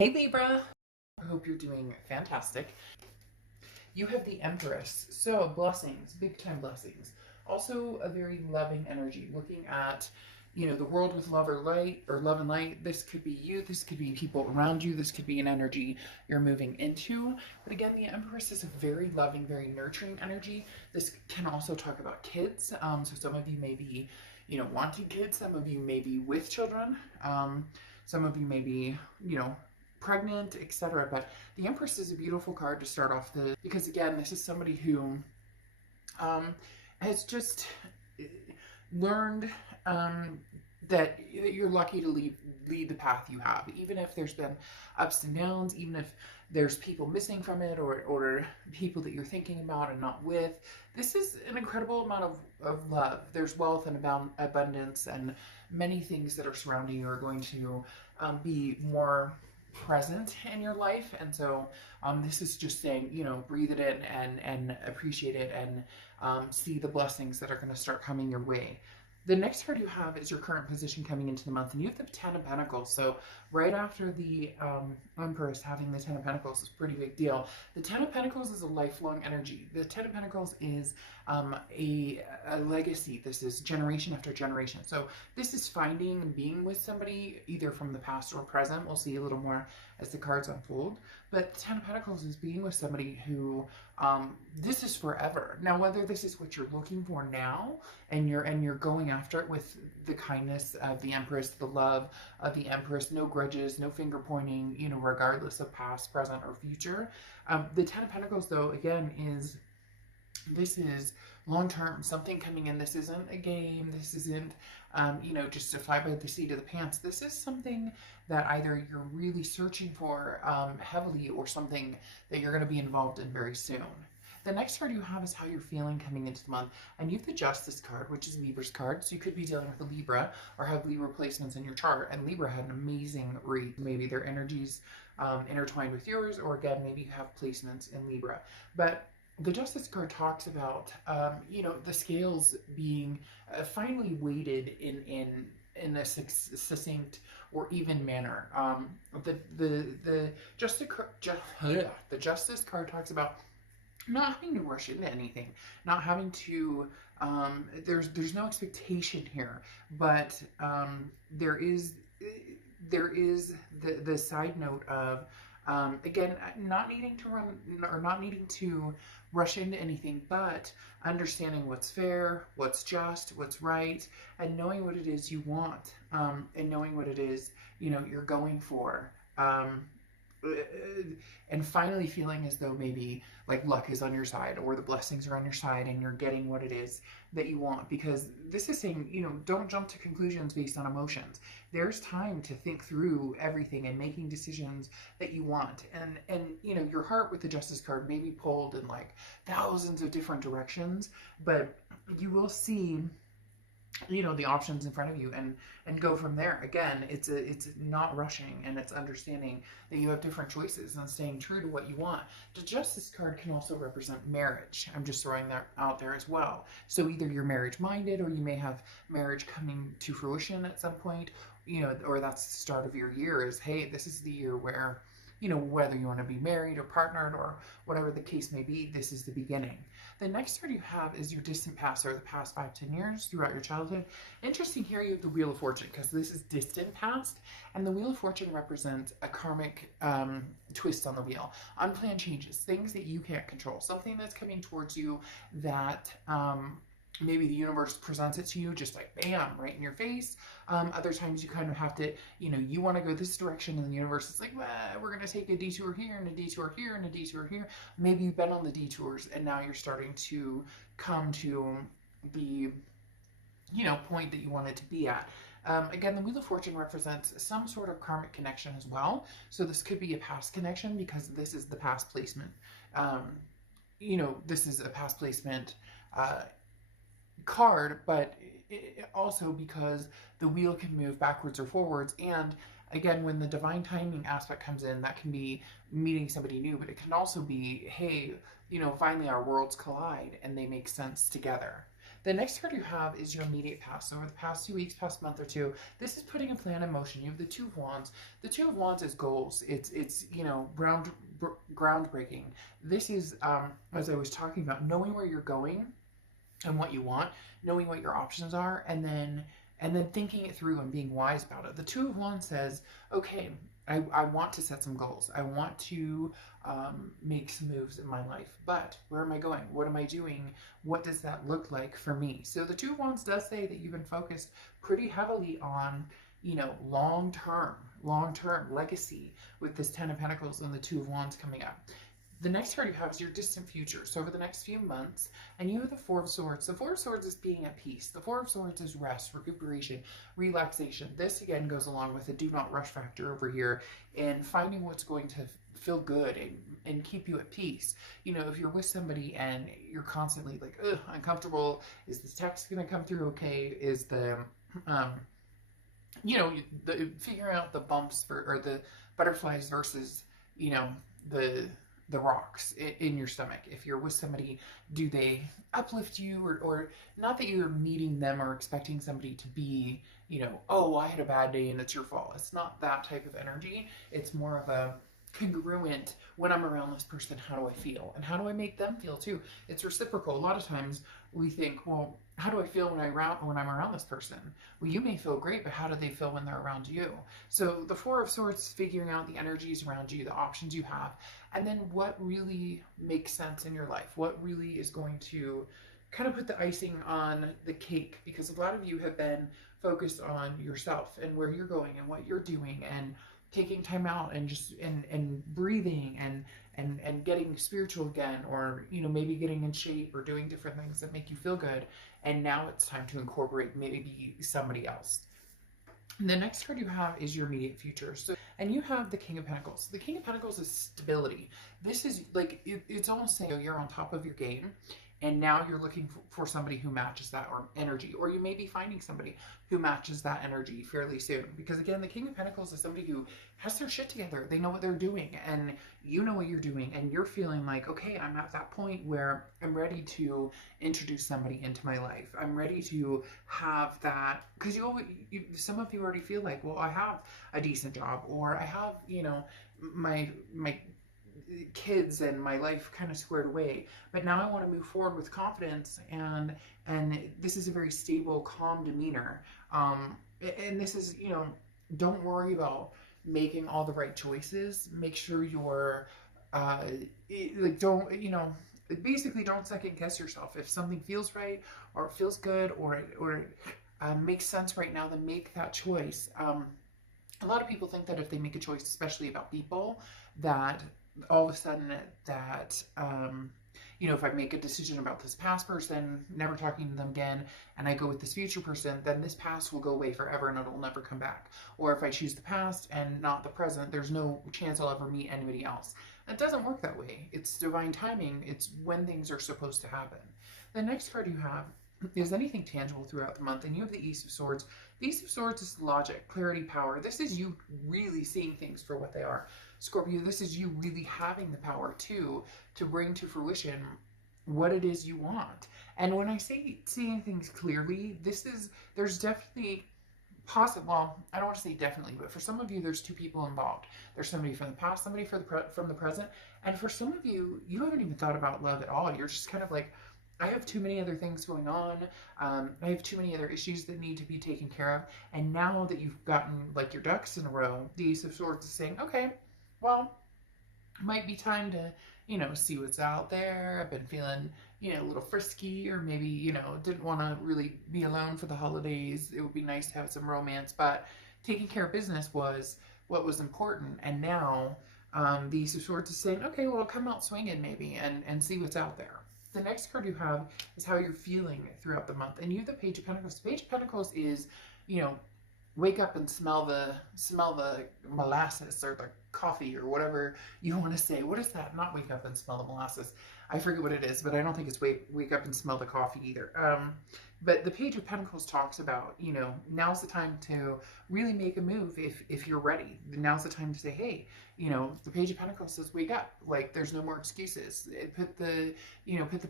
Hey Libra, I hope you're doing fantastic. You have the Empress, so blessings, big time blessings. Also a very loving energy, looking at, the world with love or light or love and light. This could be you, this could be people around you, this could be an energy you're moving into. But again, the Empress is a very loving, very nurturing energy. This can also talk about kids. So some of you may be, wanting kids, some of you may be with children, some of you may be, pregnant, etc. But the Empress is a beautiful card to start off because again, this is somebody who has just learned that you're lucky to lead the path you have, even if there's been ups and downs, even if there's people missing from it or people that you're thinking about and not with. This is an incredible amount of love. There's wealth and abundance, and many things that are surrounding you are going to be more present in your life. And so this is just saying, breathe it in and appreciate it, and see the blessings that are going to start coming your way. The next card you have is your current position coming into the month, and you have the Ten of Pentacles. So right after the Empress, having the Ten of Pentacles is a pretty big deal. The Ten of Pentacles is a lifelong energy. The Ten of Pentacles is a legacy. This is generation after generation. So this is finding and being with somebody either from the past or present. We'll see a little more as the cards unfold. But the Ten of Pentacles is being with somebody who this is forever. Now, whether this is what you're looking for now, and you're going after it with the kindness of the Empress, the love of the Empress, no grudges, no finger pointing, regardless of past, present, or future. The Ten of Pentacles, though, again, this is long-term, something coming in. This isn't a game. This isn't, just a fly by the seat of the pants. This is something that either you're really searching for heavily, or something that you're going to be involved in very soon. The next card you have is how you're feeling coming into the month. And you have the Justice card, which is Libra's card. So you could be dealing with a Libra or have Libra placements in your chart. And Libra had an amazing read. Maybe their energies intertwined with yours, or again, maybe you have placements in Libra. But the Justice card talks about, the scales being finally weighted in a succinct or even manner. The Justice card talks about not having to rush into anything, not having to, there's no expectation here, but there is the side note of, again, not needing to run or not needing to rush into anything, but understanding what's fair, what's just, what's right, and knowing what it is you want, and knowing what it is, you're going for. And finally feeling as though maybe like luck is on your side, or the blessings are on your side, and you're getting what it is that you want. Because this is saying, don't jump to conclusions based on emotions. There's time to think through everything and making decisions that you want. And your heart with the Justice card may be pulled in like thousands of different directions, but you will see the options in front of you and go from there. Again, it's not rushing, and it's understanding that you have different choices and staying true to what you want. The Justice card can also represent marriage. I'm just throwing that out there as well. So either you're marriage minded, or you may have marriage coming to fruition at some point, or that's the start of your year is, hey, this is the year where, whether you want to be married or partnered or whatever the case may be, this is the beginning. The next card you have is your distant past, or the past 5-10 years throughout your childhood. Interesting here, you have the Wheel of Fortune, because this is distant past, and the Wheel of Fortune represents a karmic twist on the wheel. Unplanned changes, things that you can't control, something that's coming towards you that maybe the universe presents it to you just like bam, right in your face. Other times you kind of have to, you want to go this direction, and the universe is like, well, we're going to take a detour here and a detour here and a detour here. Maybe you've been on the detours, and now you're starting to come to the, point that you wanted to be at. Again, the Wheel of Fortune represents some sort of karmic connection as well. So this could be a past connection, because this is the past placement. This is a past placement card, but also because the wheel can move backwards or forwards. And again, when the divine timing aspect comes in, that can be meeting somebody new, but it can also be, hey, finally our worlds collide and they make sense together. The next card you have is your immediate past. So over the past 2 weeks, past month or two, this is putting a plan in motion. You have the Two of Wands. The Two of Wands is goals. It's you know, groundbreaking. This is, as I was talking about, knowing where you're going and what you want, knowing what your options are, and then thinking it through and being wise about it. The Two of Wands says, okay, I want to set some goals. I want to make some moves in my life, but where am I going? What am I doing? What does that look like for me? So the Two of Wands does say that you've been focused pretty heavily on, you know, long-term legacy with this Ten of Pentacles and the Two of Wands coming up. The next card you have is your distant future. So over the next few months, and you have the Four of Swords. The Four of Swords is being at peace. The Four of Swords is rest, recuperation, relaxation. This again goes along with the do not rush factor over here and finding what's going to feel good and keep you at peace. You know, if you're with somebody and you're constantly like, ugh, uncomfortable, is this text going to come through okay? Is the, you know, figuring out the bumps or the butterflies versus, you know, the rocks in your stomach. If you're with somebody, do they uplift you, or not that you're meeting them or expecting somebody to be, you know, oh, I had a bad day and it's your fault. It's not that type of energy. It's more of a congruent, when I'm around this person, how do I feel? And how do I make them feel too? It's reciprocal. A lot of times we think, well, how do I feel when I'm around this person? Well, you may feel great, but how do they feel when they're around you? So the Four of Swords, figuring out the energies around you, the options you have, and then what really makes sense in your life, what really is going to kind of put the icing on the cake, because a lot of you have been focused on yourself and where you're going and what you're doing and taking time out and just and breathing and getting spiritual again, or you know, maybe getting in shape or doing different things that make you feel good, and now it's time to incorporate maybe somebody else. The next card you have is your immediate future. So, and you have the King of Pentacles. The King of Pentacles is stability. This is like, it's almost saying you're on top of your game, and now you're looking for somebody who matches that or energy, or you may be finding somebody who matches that energy fairly soon. Because again, the King of Pentacles is somebody who has their shit together. They know what they're doing, and you know what you're doing, and you're feeling like, okay, I'm at that point where I'm ready to introduce somebody into my life. I'm ready to have that, because some of you already feel like, well, I have a decent job, or I have, you know, my kids and my life kind of squared away, but now I want to move forward with confidence, and this is a very stable, calm demeanor, and this is, you know, don't worry about making all the right choices. Make sure you're like, don't, you know, basically don't second guess yourself. If something feels right or it feels good or makes sense right now, then make that choice. A lot of people think that if they make a choice, especially about people, that all of a sudden that, you know, if I make a decision about this past person, never talking to them again, and I go with this future person, then this past will go away forever and it'll never come back. Or if I choose the past and not the present, there's no chance I'll ever meet anybody else. It doesn't work that way. It's divine timing. It's when things are supposed to happen. The next card you have is anything tangible throughout the month, and you have the Ace of Swords. The Ace of Swords is logic, clarity, power. This is you really seeing things for what they are. Scorpio, this is you really having the power to bring to fruition what it is you want. And when I say seeing things clearly, there's definitely possible, well, I don't want to say definitely, but for some of you, there's two people involved. There's somebody from the past, somebody from the present, and for some of you, you haven't even thought about love at all. You're just kind of like, I have too many other things going on. I have too many other issues that need to be taken care of. And now that you've gotten like your ducks in a row, the Ace of Swords is saying, okay, well, it might be time to, you know, see what's out there. I've been feeling, you know, a little frisky, or maybe, you know, didn't want to really be alone for the holidays. It would be nice to have some romance, but taking care of business was what was important. And now the Ace of Swords is saying, okay, well, come out swinging maybe and see what's out there. The next card you have is how you're feeling throughout the month. And you have the Page of Pentacles. The Page of Pentacles is, you know, wake up and smell the molasses, or coffee or whatever you want to say. What is that? Not wake up and smell the molasses. I forget what it is, but I don't think it's wake up and smell the coffee either. But the Page of Pentacles talks about, you know, now's the time to really make a move if you're ready. Now's the time to say, hey, you know, the Page of Pentacles says wake up. Like, there's no more excuses. Put the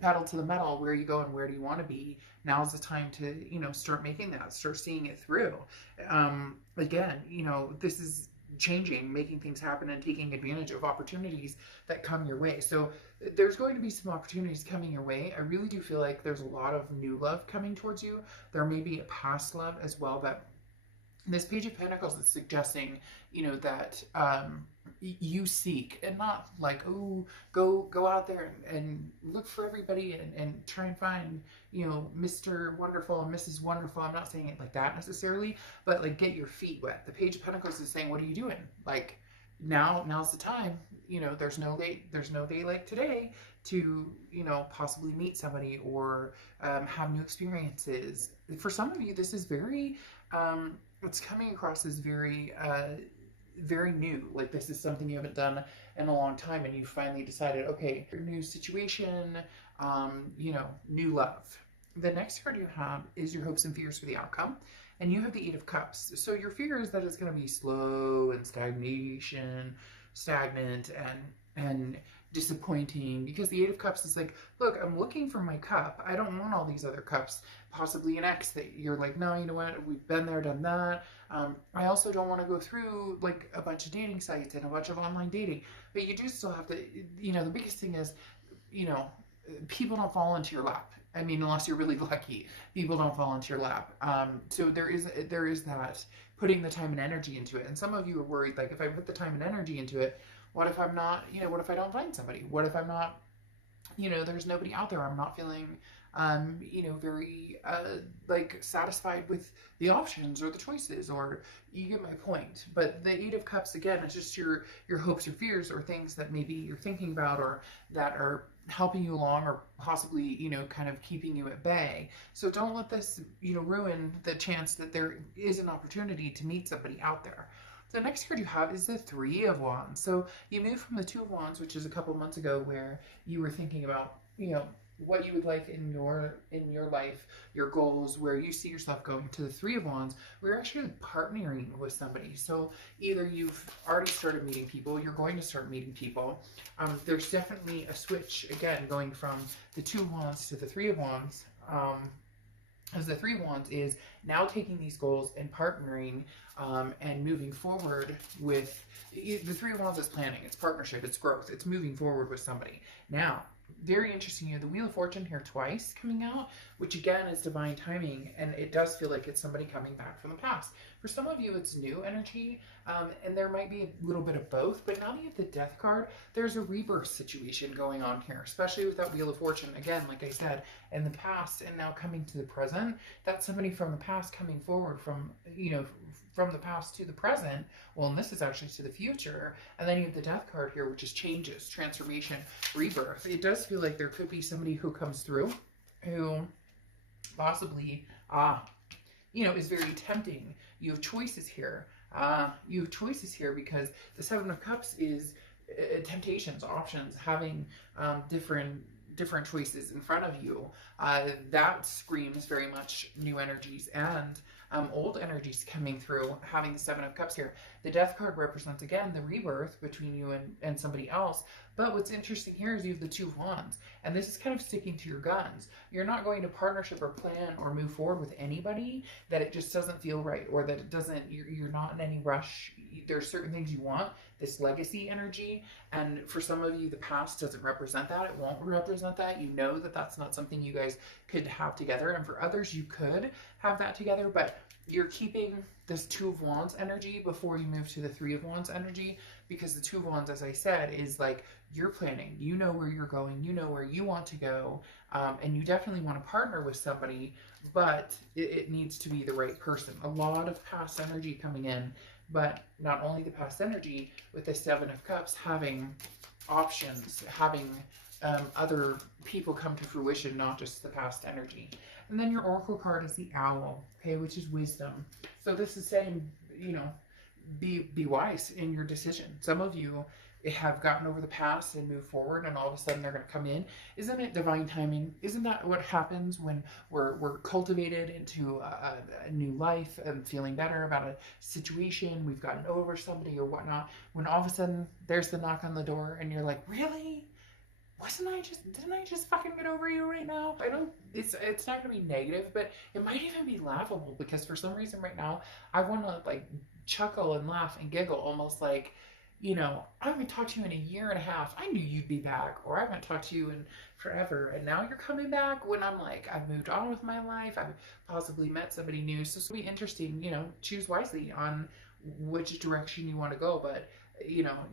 pedal to the metal. Where are you going? Where do you want to be? Now's the time to, you know, start making that, start seeing it through. Again, you know, this is changing, making things happen, and taking advantage of opportunities that come your way. So there's going to be some opportunities coming your way. I really do feel like there's a lot of new love coming towards you. There may be a past love as well, but this Page of Pentacles is suggesting, you know, that you seek, and not like, oh, go out there and look for everybody and try and find, you know, Mr. Wonderful and Mrs. Wonderful. I'm not saying it like that necessarily, but like, get your feet wet. The Page of Pentacles is saying, what are you doing? Like, now's the time. You know, there's no day like today to, you know, possibly meet somebody or have new experiences. For some of you, this is very it's coming across as very very new. Like, this is something you haven't done in a long time, and you finally decided, okay, new situation, you know, new love. The next card you have is your hopes and fears for the outcome, and you have the Eight of Cups. So your fear is that it's going to be slow and stagnant and disappointing, because the Eight of Cups is like, look, I'm looking for my cup. I don't want all these other cups. Possibly an ex that you're like, no, you know what, we've been there, done that. I also don't want to go through like a bunch of dating sites and a bunch of online dating, but you do still have to, you know, the biggest thing is, you know, people don't fall into your lap. I mean, unless you're really lucky, people don't fall into your lap. So there is that putting the time and energy into it. And some of you are worried, like, if I put the time and energy into it, what if I'm not, you know, what if I don't find somebody? What if I'm not, you know, there's nobody out there. I'm not feeling, you know, very, like, satisfied with the options or the choices, or you get my point. But the Eight of Cups, again, is just your hopes or fears, or things that maybe you're thinking about, or that are helping you along, or possibly, you know, kind of keeping you at bay. So don't let this, you know, ruin the chance that there is an opportunity to meet somebody out there. The next card you have is the Three of Wands. So you moved from the Two of Wands, which is a couple months ago, where you were thinking about, you know, what you would like in your life, your goals, where you see yourself going, to the Three of Wands. We're actually partnering with somebody. So either you've already started meeting people, you're going to start meeting people. There's definitely a switch, again, going from the Two of Wands to the Three of Wands. As the Three of Wands is now taking these goals and partnering and moving forward with the Three of Wands is planning, it's partnership, it's growth, it's moving forward with somebody. Now, very interesting, you have the Wheel of Fortune here twice coming out, which again is divine timing, and it does feel like it's somebody coming back from the past. For some of you, it's new energy, and there might be a little bit of both, but now that you have the Death card, there's a rebirth situation going on here, especially with that Wheel of Fortune. Again, like I said, in the past and now coming to the present, that's somebody from the past coming forward from, you know, from the past to the present. Well, and this is actually to the future. And then you have the Death card here, which is changes, transformation, rebirth. It does feel like there could be somebody who comes through who possibly, you know, is very tempting. You have choices here. You have choices here because the Seven of Cups is temptations, options, having different choices in front of you. That screams very much new energies and old energies coming through, having the Seven of Cups here. The Death card represents, again, the rebirth between you and somebody else. But what's interesting here is you have the Two of Wands, and this is kind of sticking to your guns. You're not going to partnership or plan or move forward with anybody that it just doesn't feel right, or that it doesn't, you're not in any rush. There's certain things you want, this legacy energy, and for some of you, the past doesn't represent that. It won't represent that. You know that that's not something you guys could have together, and for others, you could have that together, but you're keeping this Two of Wands energy before you move to the Three of Wands energy, because the Two of Wands, as I said, is like you're planning, you know where you're going, you know where you want to go, and you definitely want to partner with somebody, but it needs to be the right person. A lot of past energy coming in, but not only the past energy, with the Seven of Cups, having options, having other people come to fruition, not just the past energy. And then your Oracle card is the Owl, okay, which is wisdom. So this is saying, you know, be wise in your decision. Some of you have gotten over the past and moved forward, and all of a sudden they're going to come in. Isn't it divine timing? Isn't that what happens when we're cultivated into a new life and feeling better about a situation? We've gotten over somebody or whatnot. When all of a sudden there's the knock on the door, and you're like, really? Didn't I just fucking get over you right now? I don't, it's not gonna be negative, but it might even be laughable, because for some reason right now I want to like chuckle and laugh and giggle, almost like, I haven't talked to you in a year and a half. I knew you'd be back, or I haven't talked to you in forever, and now you're coming back, when I'm like, I've moved on with my life, I've possibly met somebody new. So it's gonna be interesting. Choose wisely on which direction you want to go, but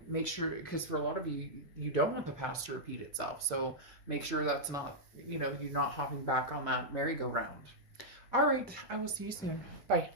make sure, because for a lot of you, you don't want the past to repeat itself. So make sure that's not, you're not hopping back on that merry-go-round. All right, I will see you soon. Bye.